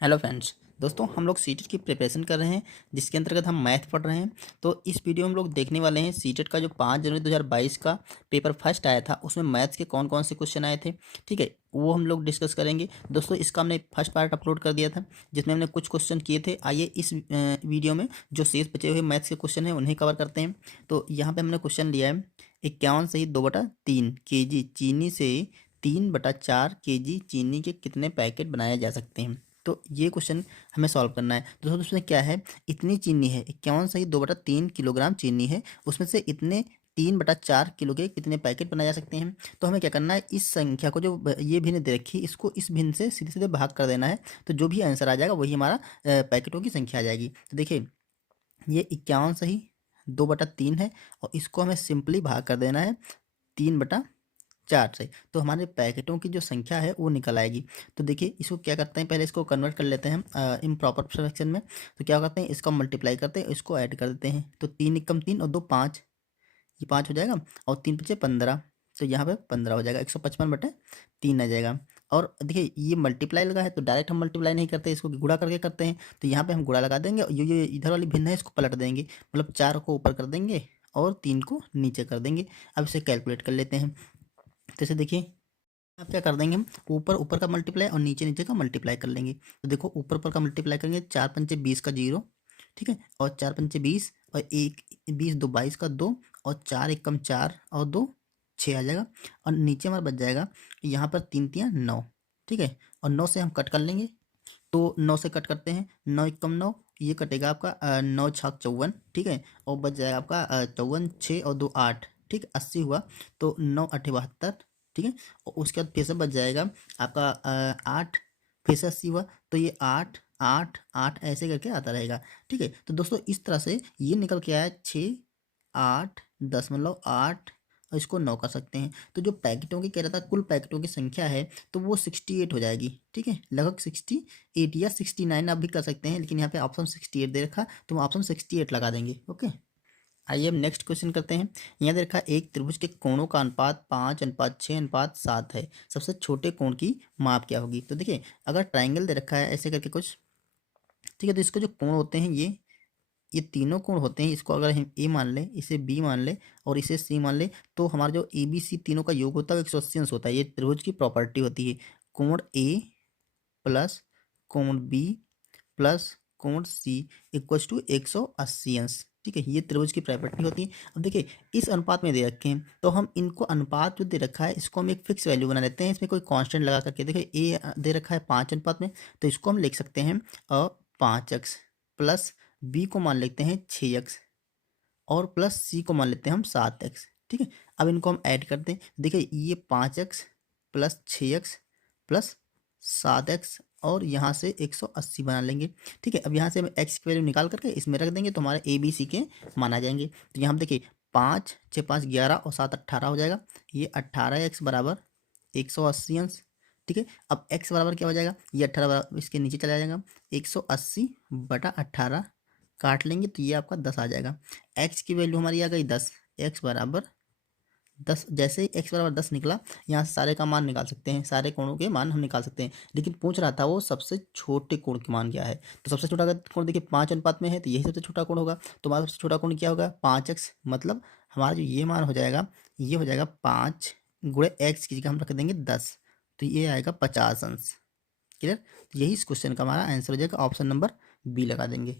Hello friends. दोस्तों हम लोग सीटेट की प्रिपरेशन कर रहे हैं जिसके अंतर्गत हम मैथ पढ़ रहे हैं। तो इस वीडियो में हम लोग देखने वाले हैं सीटेट का जो 5 जनवरी 2022 का पेपर फर्स्ट आया था उसमें मैथ्स के कौन कौन से क्वेश्चन आए थे। ठीक है, वो हम लोग डिस्कस करेंगे। दोस्तों इसका हमने फर्स्ट पार्ट अपलोड कर दिया था जिसमें हमने कुछ क्वेश्चन किए थे। आइए इस वीडियो में जो शेष बचे हुए मैथ्स के क्वेश्चन हैं उन्हें कवर करते हैं। तो यहाँ पर हमने क्वेश्चन लिया है 51 सही 2/3 kg चीनी से 3/4 kg चीनी के कितने पैकेट बनाए जा सकते हैं। तो ये क्वेश्चन हमें सॉल्व करना है। दोस्तों उसमें क्या है, इतनी चीनी है 51 सही 2/3 किलोग्राम चीनी है, उसमें से इतने 3/4 किलो के कितने पैकेट बनाए जा सकते हैं। तो हमें क्या करना है, इस संख्या को जो ये भिन्न दे रखी है इसको इस भिन्न से सीधे सीधे भाग कर देना है। तो जो भी आंसर आ जाएगा वही हमारा पैकेटों की संख्या आ जाएगी। तो देखिए ये 51 सही 2/3 है और इसको हमें सिंपली भाग कर देना है 3/4 से। तो हमारे पैकेटों की जो संख्या है वो निकल आएगी। तो देखिए इसको क्या करते हैं, पहले इसको कन्वर्ट कर लेते हैं हम इम्प्रॉपर फ्रैक्शन में। तो क्या करते हैं, इसको मल्टीप्लाई करते हैं, इसको ऐड कर देते हैं। तो 3 × 3 और 2 5, ये 5 हो जाएगा और 3 × 5 = 15। तो यहाँ पे 15 हो जाएगा, 155/3 आ जाएगा। और देखिए ये मल्टीप्लाई लगा है तो डायरेक्ट हम मल्टीप्लाई नहीं करते, इसको गुणा करके करते हैं। तो यहाँ पे हम गुणा लगा देंगे और ये इधर वाली भिन्न है इसको पलट देंगे, मतलब 4 को ऊपर कर देंगे और 3 को नीचे कर देंगे। अब इसे कैलकुलेट कर लेते हैं। जैसे देखिए अब क्या कर देंगे, हम ऊपर ऊपर का मल्टीप्लाई और नीचे नीचे का मल्टीप्लाई कर लेंगे। तो देखो ऊपर ऊपर का मल्टीप्लाई करेंगे, 4×5 = 20 का 0, ठीक है, और 4×5 = 20 और 1 20 2 22 का 2 और 4 × 1 = 4 और 2 6 आ जाएगा। और नीचे हमारा बच जाएगा यहाँ पर 3×3 = 9, ठीक है, और 9 से हम कट कर लेंगे। तो 9 से कट करते हैं, 9 × 1 = 9, ये कटेगा आपका 9×6 = 54, ठीक है, और बच जाएगा आपका 54, 6 और 2 8, ठीक, 80 हुआ। तो 9×8 = 72, ठीक है, और उसके बाद फिर से बच जाएगा आपका 8, फिर से 80 हुआ। तो ये 8 8 8 ऐसे करके आता रहेगा, ठीक है। तो दोस्तों इस तरह से ये निकल के आया 6 8 10.8 और इसको 9 कर सकते हैं। तो जो पैकेटों की कह रहा था कुल पैकेटों की संख्या है तो वो 68 हो जाएगी, ठीक है, लगभग 68 या 69 आप भी कर सकते हैं, लेकिन यहाँ पे ऑप्शन 68 दे रखा तो हम ऑप्शन 68 लगा देंगे। ओके, आइए अब नेक्स्ट क्वेश्चन करते हैं। यहाँ दे रखा एक त्रिभुज के कोणों का अनुपात 5:6:7 है, सबसे छोटे कोण की माप क्या होगी। तो देखिए अगर ट्राइंगल दे रखा है ऐसे करके कुछ, ठीक है, तो इसके जो कोण होते हैं ये तीनों कोण होते हैं। इसको अगर हम ए मान लें, इसे बी मान लें और इसे सी मान लें, तो हमारा जो ए बी सी तीनों का योग होता है 180 अंश होता है। ये त्रिभुज की प्रॉपर्टी होती है। कोण ए प्लस कोण बी प्लस कोण सी इक्वल्स टू 180 अंश, ठीक है, ये त्रिभुज की प्रॉपर्टी होती है। अब देखिए इस अनुपात में दे रखे हैं तो हम इनको अनुपात जो दे रखा है इसको हम एक फिक्स वैल्यू बना लेते हैं। इसमें कोई कांस्टेंट लगा करके, देखिए ए दे रखा है 5 अनुपात में, तो इसको हम लिख सकते हैं 5x प्लस बी को मान लेते हैं 6x और प्लस सी को मान लेते हैं हम 7x, ठीक है। अब इनको हम ऐड करते हैं, देखिए ये 5x plus 6x plus 7x और यहाँ से 180 बना लेंगे, ठीक है। अब यहाँ से हम x की वैल्यू निकाल करके इसमें रख देंगे तो हमारे ए बी सी के मान आ जाएंगे। तो यहाँ हम देखिए 5 6 5 11 और 7 18 हो जाएगा। ये 18x बराबर 180 अंश, ठीक है। अब x बराबर क्या हो जाएगा, ये 18 बराबर इसके नीचे चला जाएगा, 180/18 काट लेंगे तो ये आपका 10 आ जाएगा। x की वैल्यू हमारी आ गई 10, x बराबर 10। जैसे ही x बराबर 10 निकला, यहाँ से सारे का मान निकाल सकते हैं, सारे कोणों के मान हम निकाल सकते हैं। लेकिन पूछ रहा था वो सबसे छोटे कोण के मान क्या है। तो सबसे छोटा अगर कोण देखिए 5 अनुपात में है तो यही सबसे छोटा कोण होगा। तो हमारा सबसे छोटा कोण क्या होगा 5x, मतलब हमारा जो ये मान हो जाएगा ये हो जाएगा 5 गुणे x की जगह हम रख देंगे 10, तो ये आएगा 50 अंश। क्लियर, तो यही इस क्वेश्चन का हमारा आंसर हो जाएगा, ऑप्शन नंबर बी लगा देंगे।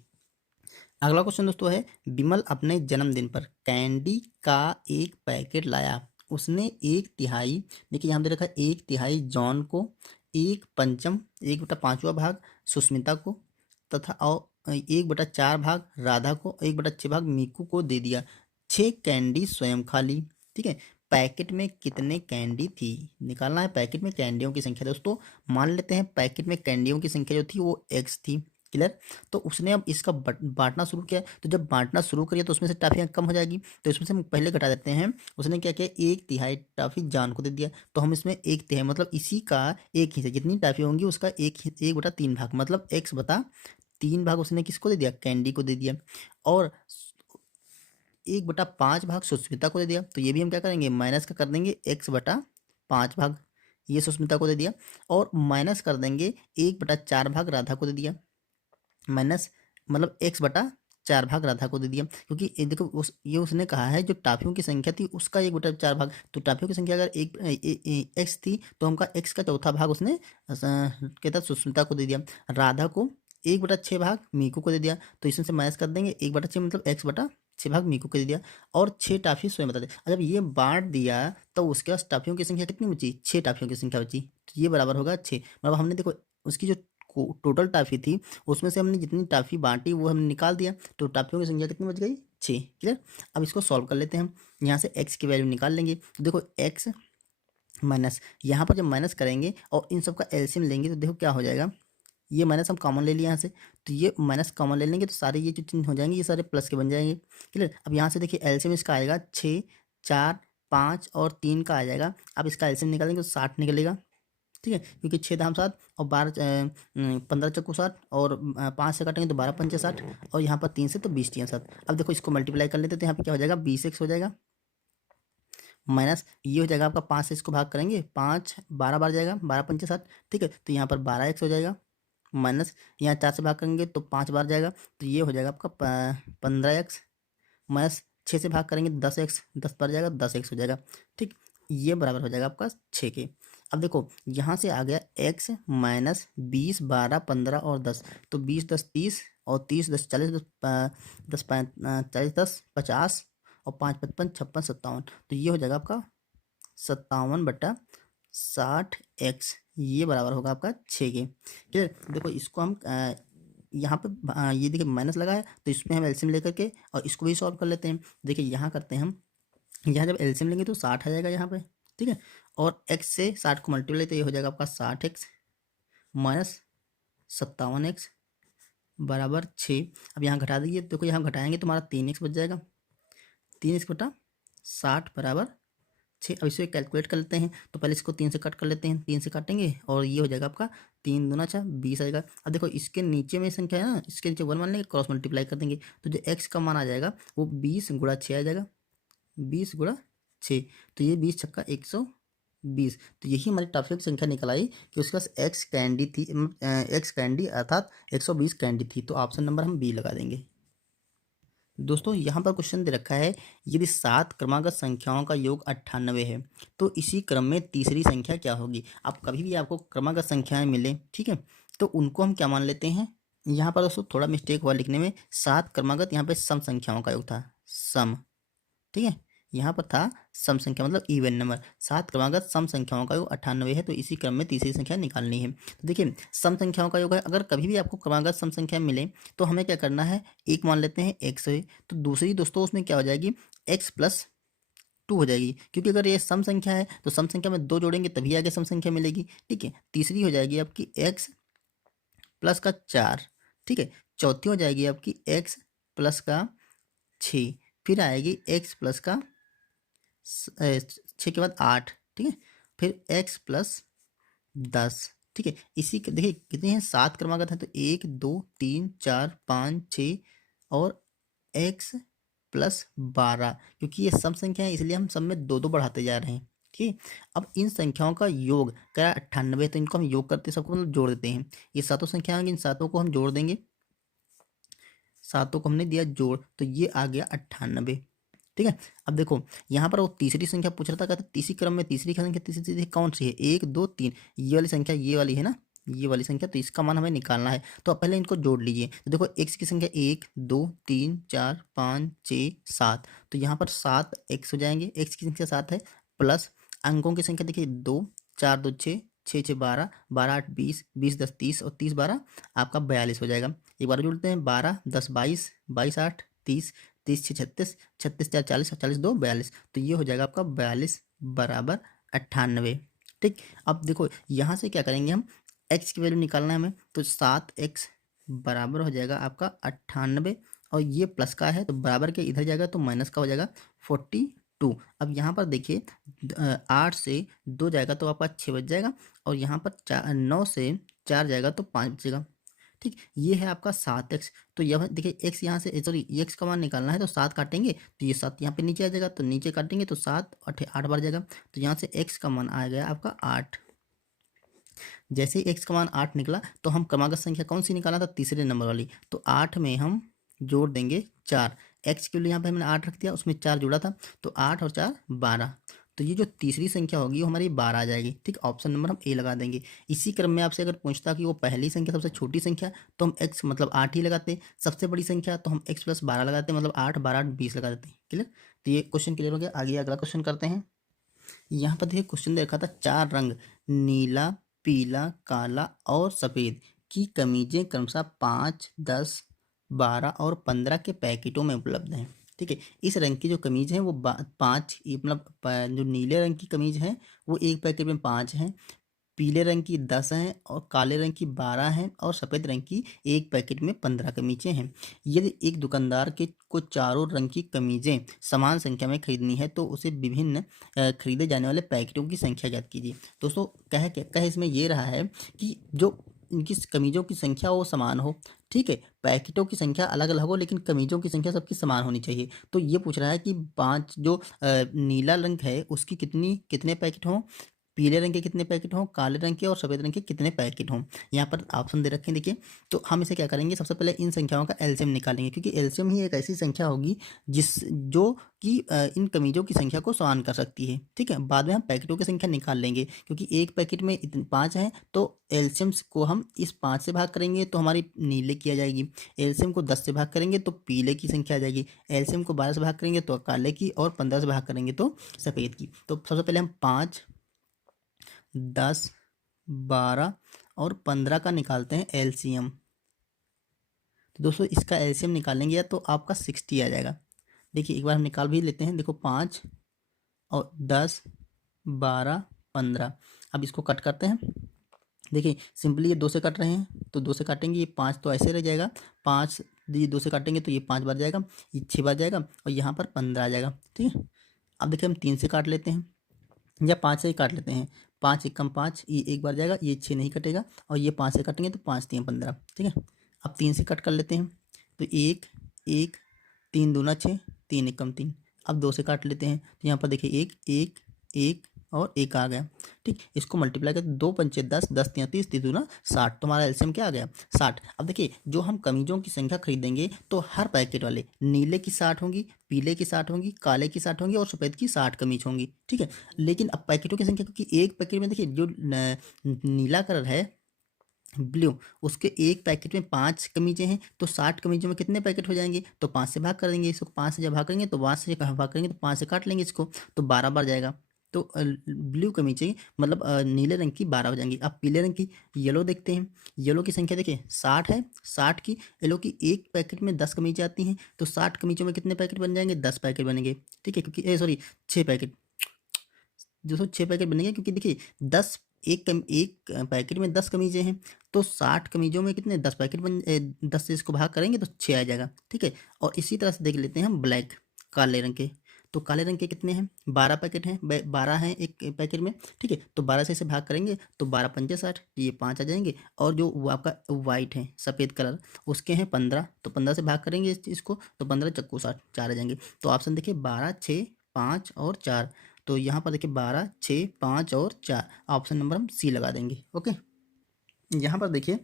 अगला क्वेश्चन दोस्तों है, विमल अपने जन्मदिन पर कैंडी का एक पैकेट लाया। उसने 1/3, देखिए यहाँ दे रखा है 1/3 जॉन को, 1/5 1/5 सुष्मिता को तथा और 1/4 भाग राधा को, 1/6 भाग मीकू को दे दिया। 6 कैंडी स्वयं खा ली, ठीक है। पैकेट में कितने कैंडी थी, निकालना है पैकेट में कैंडियों की संख्या। दोस्तों मान लेते हैं पैकेट में कैंडियों की संख्या जो थी वो x थी। क्लियर, तो उसने अब इसका बांटना शुरू किया, तो जब बांटना शुरू करिए तो उसमें से टॉफियाँ कम हो जाएगी, तो इसमें से हम पहले घटा देते हैं। उसने क्या किया 1/3 टॉफी जान को दे दिया, तो हम इसमें 1/3 मतलब इसी का एक हिस्सा, जितनी टॉफी होंगी उसका 1/3 भाग, मतलब x/3 भाग उसने किसको दे दिया, कैंडी को दे दिया। और 1/5 भाग सुष्मिता को दे दिया, तो ये भी हम क्या करेंगे माइनस का कर देंगे x/5 भाग। ये सुष्मिता को दे दिया, और माइनस कर देंगे 1/4 भाग राधा को दे दिया, माइनस मतलब x/4 भाग राधा को दे दिया, क्योंकि ये देखो ये उसने कहा है जो टाफियों की संख्या थी उसका 1/4 भाग, तो टाफियों की संख्या अगर एक्स थी तो हमका एक्स का चौथा भाग उसने कहता सुष्मिता को दे दिया, राधा को 1/6 भाग मीकू को दे दिया, तो इसमें से माइनस कर देंगे 1/6 मतलब x/6 भाग मीकू को दे दिया, और 6 टाफी स्वयं बता दे। जब ये बांट दिया तो उसके पास टाफियों की संख्या कितनी बची, 6 टाफियों की संख्या बची, तो ये बराबर होगा 6। मतलब हमने देखो उसकी जो टोटल टाफी थी उसमें से हमने जितनी टाफी बांटी वो हमने निकाल दिया, तो टाफियों की संख्या कितनी बच गई, 6। क्लियर। अब इसको सॉल्व कर लेते हैं हम, यहाँ से x की वैल्यू निकाल लेंगे, तो देखो x माइनस, यहाँ पर जब माइनस करेंगे और इन सब का एलसीएम लेंगे तो देखो क्या हो जाएगा, ये माइनस हम कॉमन ले लिया यहाँ से, तो ये माइनस कॉमन ले लेंगे तो सारे ये जो चिन्ह हो जाएंगे ये सारे प्लस के बन जाएंगे। क्लियर। अब यहाँ से देखिए एलसीएम इसका आएगा 6, 4, 5 और 3 का आ जाएगा। अब इसका एलसीएम निकालेंगे तो 60 निकलेगा, ठीक है, क्योंकि 6 दाम 7 और 15 चक्कू 60 और 5 से काटेंगे तो 12 पंचे 60 और यहाँ पर 3 से तो 20 तियां 60। अब देखो इसको मल्टीप्लाई कर लेते तो यहाँ पे क्या हो जाएगा, 20x हो जाएगा, माइनस ये हो जाएगा आपका 5 से इसको भाग करेंगे 5 12 बार जाएगा, 12 पंचे 60, ठीक है, तो यहाँ पर 12x हो जाएगा, माइनस यहाँ 4 से भाग करेंगे तो 5 बार जाएगा, तो ये हो जाएगा आपका 15x, माइनस 6 से भाग करेंगे 10x, 10 बार जाएगा 10x हो जाएगा, ठीक, ये बराबर हो जाएगा आपका 6 के। अब देखो यहाँ से आ गया x माइनस 20 12 15 और 10, तो 20 10 30 और 30 10 40 10 40 10 50 और 5 55 56 57, तो ये हो जाएगा आपका 57/60x, ये बराबर होगा आपका 6 के। क्लियर। देखो इसको हम यहाँ पे ये देखिए माइनस लगा है तो इसमें हम एलसीएम लेकर के और इसको भी सॉल्व कर लेते हैं। देखिए यहाँ करते हैं हम, यहाँ जब एलसीएम लेंगे तो 60 आ जाएगा यहाँ पे, ठीक है, और x से 60 को मल्टीप्लाई तो ये हो जाएगा आपका 60x माइनस 57x बराबर 6। अब यहाँ घटा दीजिए, देखो यहाँ घटाएंगे तो हमारा 3x बच जाएगा, 3x/60 बराबर 6। अब इसे कैलकुलेट कर लेते हैं, तो पहले इसको 3 से कट कर लेते हैं, 3 से काटेंगे और ये हो जाएगा आपका 3 दूना 6 20 आएगा। अब देखो इसके नीचे में संख्या है ना, इसके नीचे 1 मान लेंगे, क्रॉस मल्टीप्लाई कर देंगे तो जो x का मान आ जाएगा वो 20 गुणा 6 आ जाएगा, 20 गुणा 6, तो ये 20 छक्का 120, तो यही हमारी टाफियों की संख्या निकल आई कि उसके पास एक्स कैंडी थी, एक्स कैंडी अर्थात 120 कैंडी थी, तो ऑप्शन नंबर हम बी लगा देंगे। दोस्तों यहाँ पर क्वेश्चन दे रखा है, यदि 7 क्रमागत संख्याओं का योग 98 है तो इसी क्रम में तीसरी संख्या क्या होगी। आप कभी भी आपको क्रमागत संख्याएं मिले, ठीक है, तो उनको हम क्या मान लेते हैं, यहाँ पर दोस्तों थोड़ा मिस्टेक हुआ लिखने में, 7 क्रमागत यहाँ पे सम संख्याओं का योग था, सम, ठीक है, यहाँ पर था सम संख्या मतलब इवन नंबर, 7 क्रमागत सम संख्याओं का योग 98 है तो इसी क्रम में तीसरी संख्या निकालनी है। तो देखिए सम संख्याओं का योग है, अगर कभी भी आपको क्रमागत सम संख्या मिले तो हमें क्या करना है, एक मान लेते हैं x है, तो दूसरी दोस्तों उसमें क्या हो जाएगी, x+2 हो जाएगी, क्योंकि अगर ये सम संख्या है तो सम संख्या में 2 जोड़ेंगे तभी आगे सम संख्या मिलेगी, ठीक है। तीसरी हो जाएगी आपकी x+4, ठीक है। चौथी हो जाएगी आपकी x+6, फिर आएगी x+6 के बाद 8, ठीक है, फिर x+10, ठीक है। इसी के देखिए कितने हैं, 7 क्रमागत है तो 1 2 3 4 5 6 और x+12, क्योंकि ये सम संख्या है इसलिए हम सब में 2 2 बढ़ाते जा रहे हैं, ठीक है। अब इन संख्याओं का योग क्या 98, तो इनको हम योग करते सबको मतलब जोड़ देते हैं, ये सातों संख्या होंगी, इन सातों को हम जोड़ देंगे, सातों को हमने दिया जोड़ तो ये आ गया 98, ठीक है। अब देखो यहाँ पर वो तीसरी संख्या पूछ रहा था, कहते तीसरी क्रम में तीसरी संख्या तीसरी कौन सी है, 1 2 3, ये वाली संख्या ये वाली है ना, ये वाली संख्या, तो इसका मान हमें निकालना है, तो आप पहले इनको जोड़ लीजिए। तो देखो x की संख्या 1 2 3 4 5 6 7, तो यहाँ पर 7 x हो जाएंगे, x की संख्या 7 है, प्लस अंकों की संख्या देखिए 2 4 2 6 6 6 12 12 8 20 20 10 30 और 30 12 आपका 42 हो जाएगा। एक बार जोड़ते हैं, 12 10 22 22 8 30 30 6 36 36 4 40 40 2 42, तो ये हो जाएगा आपका 42 बराबर 98, ठीक। अब देखो यहाँ से क्या करेंगे हम, x की वैल्यू निकालना है हमें, तो 7x बराबर हो जाएगा आपका 98 और ये प्लस का है तो बराबर के इधर जाएगा तो माइनस का हो जाएगा 42। अब यहाँ पर देखिए 8 से 2 जाएगा तो आपका 6 बच जाएगा और यहाँ पर 9 से 4 जाएगा तो 5 बचेगा, ठीक। ये है आपका 7x, तो यह देखिए x यहाँ से सॉरी x का मान निकालना है तो 7 काटेंगे तो ये 7 यहाँ पे नीचे आ जाएगा, तो नीचे काटेंगे तो 7 8 8 बार जाएगा, तो यहाँ से x का मान आ गया आपका 8, जैसे ही x का मान 8 निकला तो हम क्रमागत संख्या कौन सी निकाला था, तीसरे नंबर वाली, तो 8 में हम जोड़ देंगे 4। x के लिए यहाँ पे हमने 8 रख दिया, उसमें 4 जोड़ा था, तो 8 और 4 12। तो ये जो तीसरी संख्या होगी वो हमारी 12 आ जाएगी। ठीक, ऑप्शन नंबर हम ए लगा देंगे। इसी क्रम में आपसे अगर पूछता कि वो पहली संख्या सबसे छोटी संख्या, तो हम x मतलब 8 ही लगाते, सबसे बड़ी संख्या तो हम x प्लस 12 लगाते, मतलब 8 12 8 20 लगा देते हैं। क्लियर, तो ये क्वेश्चन क्लियर हो गया। आगे अगला क्वेश्चन करते हैं। यहाँ पर देखिए क्वेश्चन देखा था, 4 रंग नीला, पीला, काला और सफ़ेद की कमीजें क्रमशः 5, 10, 12 और 15 के पैकेटों में उपलब्ध हैं। ठीक है, इस रंग की जो कमीज है वो 5, मतलब जो नीले रंग की कमीज है वो एक पैकेट में 5 हैं, पीले रंग की 10 हैं और काले रंग की 12 हैं और सफ़ेद रंग की एक पैकेट में 15 कमीजें हैं। यदि एक दुकानदार के को चारों रंग की कमीजें समान संख्या में खरीदनी है तो उसे विभिन्न खरीदे जाने वाले पैकेटों की संख्या ज्ञात कीजिए। दोस्तों कह इसमें ये रहा है कि जो इनकी कमीजों की संख्या वो समान हो। ठीक है, पैकेटों की संख्या अलग अलग हो लेकिन कमीजों की संख्या सबकी समान होनी चाहिए। तो ये पूछ रहा है कि 5 जो नीला रंग है उसकी कितने पैकेट हों, पीले रंग के कितने पैकेट हों, काले रंग के और सफ़ेद रंग के कितने पैकेट हों। यहाँ पर ऑप्शन दे रखे हैं देखिए। तो हम इसे क्या करेंगे, सबसे पहले इन संख्याओं का एलसीएम निकालेंगे, क्योंकि एलसीएम ही एक ऐसी संख्या होगी जो कि इन कमीजों की संख्या को समान कर सकती है। ठीक है, बाद में हम पैकेटों की संख्या निकाल लेंगे, क्योंकि एक पैकेट में 5 हैं तो एलसीएम को हम इस 5 से भाग करेंगे तो हमारी नीले की आ जाएगी, एलसीएम को 10 से भाग करेंगे तो पीले की संख्या आ जाएगी, एलसीएम को 12 से भाग करेंगे तो काले की, और 15 से भाग करेंगे तो सफ़ेद की। तो सबसे पहले हम 5, 10, 12 और 15 का निकालते हैं एलसीएम। तो दोस्तों इसका एलसीएम निकालेंगे तो आपका 60 आ जाएगा। देखिए एक बार हम निकाल भी लेते हैं। देखो 5 और 10, 12, 15। अब इसको कट करते हैं। देखिए सिंपली ये 2 से कट रहे हैं तो 2 से काटेंगे, ये 5 तो ऐसे रह जाएगा, 5 ये 2 से काटेंगे तो ये 5 बार जाएगा, ये 6 बार जाएगा और यहाँ पर 15 आ जाएगा। ठीक है, अब देखिए हम 3 से काट लेते हैं या 5 से ही काट लेते हैं। 5 एकम 5, ये एक बार जाएगा, ये 6 नहीं कटेगा, और ये 5 से काटेंगे तो 5 3 15। ठीक है, अब 3 से कट कर लेते हैं तो 1 1, 3 दूना 6, 3 एकम 3। अब 2 से काट लेते हैं तो यहाँ पर देखिए 1 1 1 और 1 आ गया। ठीक, इसको मल्टीप्लाई करते 2 पंचे 10, 10 तिया 30, 30 दूना 60। तो हमारा एलसीएम क्या आ गया, 60। अब देखिए जो हम कमीजों की संख्या खरीदेंगे तो हर पैकेट वाले नीले की 60 होंगी, पीले की 60 होंगी, काले की 60 होंगी और सफ़ेद की 60 कमीज होंगी। ठीक है, लेकिन अब पैकेटों की संख्या, क्योंकि एक पैकेट में देखिए जो नीला कलर है ब्लू, उसके एक पैकेट में 5 कमीजें हैं तो 60 कमीजों में कितने पैकेट हो जाएंगे, तो 5 से भाग कर देंगे इसको, 5 से जब भाग करेंगे तो 5 से भाग करेंगे तो 5 से काट लेंगे इसको, तो 12 बार जाएगा। तो ब्लू कमीजें मतलब नीले रंग की 12 हो जाएंगी। अब पीले रंग की येलो देखते हैं। येलो की संख्या देखिए 60 है, 60 की येलो की एक पैकेट में 10 कमीजें आती हैं तो 60 कमीजों में कितने पैकेट बन जाएंगे, 10 पैकेट बनेंगे। ठीक है, क्योंकि सॉरी 6 पैकेट, जो 6 पैकेट बनेंगे, क्योंकि देखिए 10 एक पैकेट में 10 कमीजें हैं तो 60 कमीजों में कितने 10 पैकेट 10 से इसको भाग करेंगे तो 6 आ जाएगा। ठीक है, और इसी तरह से देख लेते हैं हम ब्लैक, काले रंग के। तो काले रंग के कितने हैं, 12 पैकेट हैं, 12 हैं एक पैकेट में। ठीक है, तो 12 से इसे भाग करेंगे तो 12 पंजे 60, ये 5 आ जाएंगे। और जो वो आपका वाइट है सफ़ेद कलर, उसके हैं 15, तो 15 से भाग करेंगे इसको तो 15 चक्कू 60, 4 आ जाएंगे। तो ऑप्शन देखिए 12, 6, 5 और 4। तो यहाँ पर देखिए 12, 6, 5 और 4, ऑप्शन नंबर हम सी लगा देंगे। ओके, यहाँ पर देखिए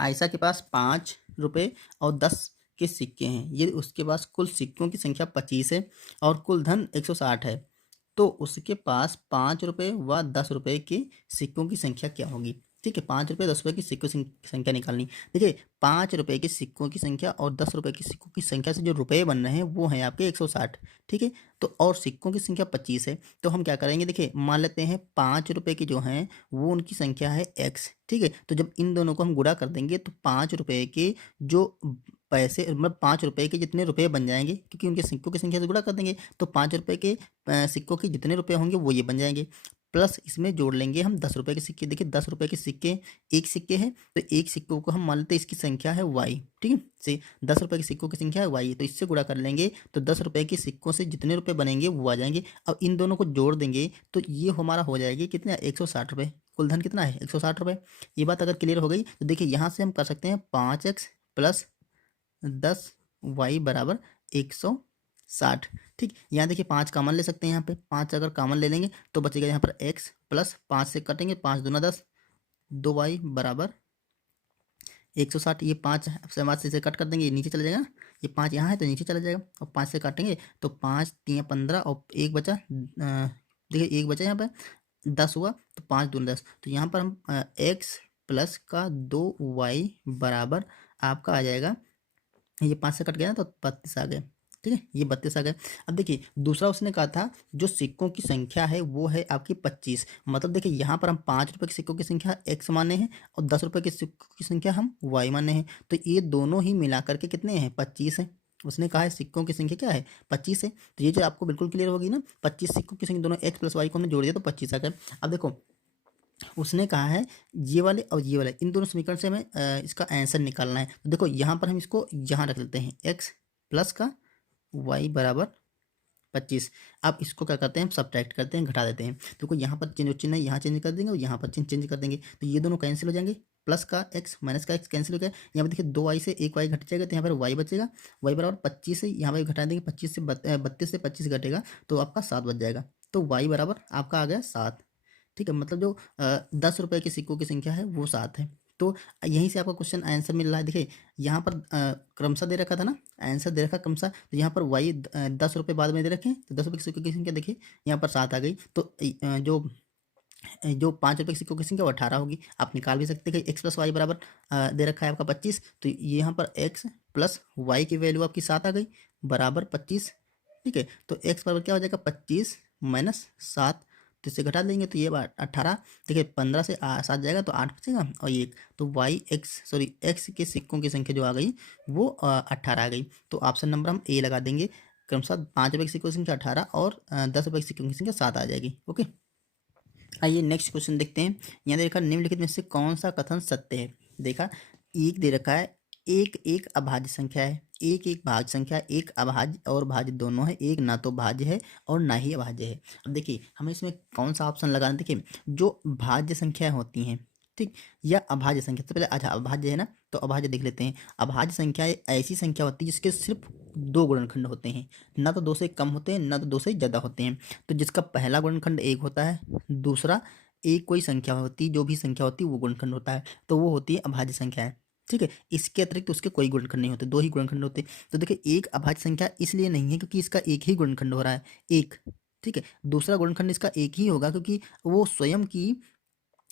आयशा के पास 5 रुपये और 10 के सिक्के हैं। ये उसके पास कुल सिक्कों की संख्या 25 है और कुल धन 160 है। तो उसके पास 5 रुपये व 10 रुपये के सिक्कों की संख्या क्या होगी। ठीक है, 5 रुपये 10 रुपये की सिक्कों की संख्या निकालनी। देखिए 5 रुपये के सिक्कों की संख्या और 10 रुपये के सिक्कों की संख्या से जो रुपये बन रहे हैं वो हैं आपके 160। ठीक है, तो और सिक्कों की संख्या 25 है। तो हम क्या करेंगे, देखिए मान लेते हैं 5 रुपये की जो हैं वो उनकी संख्या है x। ठीक है, तो जब इन दोनों को हम गुणा कर देंगे तो 5 रुपये के जो पैसे मतलब 5 रुपये के जितने रुपये बन जाएंगे, क्योंकि उनके सिक्कों की संख्या से गुणा कर देंगे तो 5 रुपये के सिक्कों के जितने रुपये होंगे वो ये बन जाएंगे। प्लस इसमें जोड़ लेंगे हम 10 रुपये के सिक्के। देखिए 10 रुपये के सिक्के एक सिक्के हैं तो एक सिक्कों को हम मान लेते हैं इसकी संख्या है y। ठीक है, से 10 रुपये के सिक्कों की संख्या है y, तो इससे गुणा कर लेंगे तो 10 रुपये के सिक्कों से जितने रुपये बनेंगे वो आ जाएंगे। अब इन दोनों को जोड़ देंगे तो ये हमारा हो जाएगी कितना, 160 रुपये। कुल धन कितना है, 160 रुपये। ये बात अगर क्लियर हो गई तो देखिए यहाँ से हम कर सकते हैं 5x प्लस 10y बराबर 160। ठीक, यहाँ देखिए 5 कॉमन ले सकते हैं, यहाँ पे 5 अगर कॉमन ले लेंगे तो बचेगा यहाँ पर x प्लस 5 से कटेंगे, 5 दूना 10, 2y बराबर 160। ये 5 से हमारे से इसे कट कर देंगे, ये नीचे चला जाएगा। ये 5 यहाँ है तो नीचे चला जाएगा, और 5 से काटेंगे तो 5 3 15 और एक बचा, देखिए एक बचा यहाँ पे 10 हुआ, तो 5 दूनी 10। तो यहाँ पर हम x प्लस का 2y बराबर आपका आ जाएगा, ये 5 से कट गया ना तो 32 आ गए। ठीक है, ये 32 आ गए। अब देखिए दूसरा उसने कहा था जो सिक्कों की संख्या है वो है आपकी 25। मतलब देखिए यहाँ पर हम 5 रुपये के सिक्कों की संख्या x माने हैं और 10 रुपये के सिक्कों की संख्या हम y माने हैं। तो ये दोनों ही मिला करके कितने हैं, 25 है। उसने कहा है सिक्कों की संख्या क्या है, 25 है। तो ये जो आपको बिल्कुल क्लियर होगी ना, 25 सिक्कों की संख्या दोनों x प्लस वाई को हमने जोड़ दिया तो 25 आ गए। अब देखो उसने कहा है ये वाले और ये वाले इन दोनों समीकरण से हमें इसका आंसर निकालना है। तो देखो यहाँ पर हम इसको यहाँ रख लेते हैं, x प्लस का y बराबर 25। अब इसको क्या करते हैं, हम सब्ट्रैक्ट करते हैं, घटा देते हैं। देखो यहाँ पर चेंज चिन्ह है, यहाँ चेंज कर देंगे और यहाँ पर चेंज कर देंगे, तो ये दोनों कैंसिल हो जाएंगे। प्लस का x माइनस का x कैंसिल हो गया। यहाँ पर देखिए 2y से 1y घट जाएगा, तो यहाँ पर y बचेगा, y बराबर 25 से यहाँ पर घटा देंगे, 25 से 32 से 25 घटेगा तो आपका 7 बच जाएगा। तो y बराबर आपका आ गया 7। ठीक है, मतलब जो 10 रुपये के सिक्कों की संख्या है वो 7 है। तो यहीं से आपका क्वेश्चन आंसर मिल रहा है। देखिए यहाँ पर क्रमशः दे रखा था ना, आंसर दे रखा क्रमशः, तो यहाँ पर वाई 10 रुपये बाद में दे रखे हैं, तो 10 रुपये के सिक्कों की संख्या देखिए यहाँ पर 7 आ गई। तो जो जो 5 रुपये के सिक्कों की संख्या वो 18 होगी। आप निकाल भी सकते हैं कि एक्स प्लस वाई बराबर दे रखा है आपका 25, तो ये यहाँ पर एक्स प्लस वाई की वैल्यू आपकी 7 आ गई बराबर 25। ठीक है, तो एक्स बराबर क्या हो जाएगा, 25 माइनस 7, तो इससे घटा देंगे तो ये 18। देखिए 15 से 7 जाएगा तो 8 बचेगा और ये तो वाई एक्स के सिक्कों की संख्या जो आ गई वो 18 आ गई। तो ऑप्शन नंबर हम ए लगा देंगे। क्रमशः 5 रुपये के सिक्कों की संख्या 18 और 10 रुपये के सिक्कों की संख्या 7 आ जाएगी। ओके, आइए नेक्स्ट क्वेश्चन देखते हैं। यहाँ देखा निम्नलिखित में से कौन सा कथन सत्य है। देखा एक दे रखा है, एक एक अभाज्य संख्या है, एक एक भाज्य संख्या, एक अभाज्य और भाज्य दोनों है, एक ना तो भाज्य है और ना ही अभाज्य है। अब देखिए हमें इसमें कौन सा ऑप्शन लगाना, देखिए जो भाज्य संख्याएं होती हैं, ठीक, या अभाज्य संख्या। तो पहले अच्छा अभाज्य है ना, तो अभाज्य देख लेते हैं। अभाज्य संख्या ऐसी संख्या होती है जिसके सिर्फ 2 गुणनखंड होते हैं, ना तो 2 से कम होते हैं ना तो 2 से ज़्यादा होते हैं। तो जिसका पहला गुणनखंड 1 होता है, दूसरा एक कोई संख्या होती है, जो भी संख्या होती है वो गुणनखंड होता है, तो वो होती है अभाज्य संख्या है। ठीक है, इसके अतिरिक्त उसके कोई गुणनखंड नहीं होते, 2 ही गुणनखंड होते हैं। तो देखिए एक अभाज्य संख्या इसलिए नहीं है क्योंकि इसका एक ही गुणनखंड हो रहा है, एक। ठीक है, दूसरा गुणनखंड इसका एक ही होगा क्योंकि वो स्वयं की,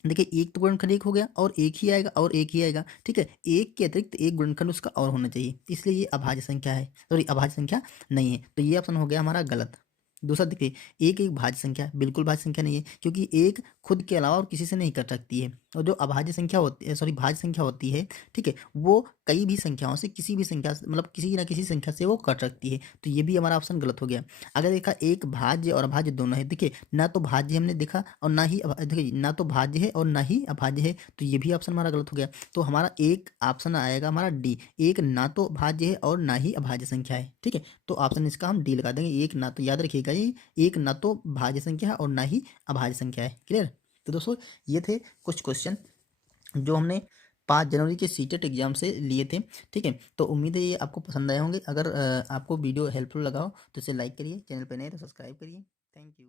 देखिए एक तो गुणनखंड एक हो गया और एक ही आएगा और एक ही आएगा। ठीक है, एक के अतिरिक्त एक गुणनखंड उसका और होना चाहिए, इसलिए ये अभाज्य संख्या है, सॉरी अभाज्य संख्या नहीं है। तो ये ऑप्शन हो गया हमारा गलत। दूसरा देखिए एक एक भाज्य संख्या बिल्कुल भाज्य संख्या नहीं है क्योंकि एक खुद के अलावा और किसी से नहीं कर सकती है, और जो अभाज्य संख्या होती है, सॉरी भाज्य संख्या होती है, ठीक है, वो कई भी संख्याओं से, किसी भी संख्या से, मतलब किसी ना किसी संख्या से वो कर सकती है। तो ये भी हमारा ऑप्शन गलत हो गया। अगर देखा एक भाज्य और अभाज्य दोनों है, देखिए ना तो भाज्य हमने देखा और ना ही देखिए ना तो भाज्य है और ना ही अभाज्य है, तो ये भी ऑप्शन हमारा गलत हो गया। तो हमारा एक ऑप्शन आएगा हमारा डी, एक ना तो भाज्य है और ना ही अभाज्य संख्या है। ठीक है, तो ऑप्शन इसका हम डी लगा देंगे, एक ना तो, याद रखिएगा ये एक ना तो भाज्य संख्या है और ना ही अभाज्य संख्या है। क्लियर। तो दोस्तों ये थे कुछ क्वेश्चन जो हमने 5 जनवरी के सीटेट एग्जाम से लिए थे। ठीक है, तो उम्मीद है ये आपको पसंद आए होंगे। अगर आपको वीडियो हेल्पफुल लगा हो तो इसे लाइक करिए, चैनल पर नए तो सब्सक्राइब करिए। Thank you.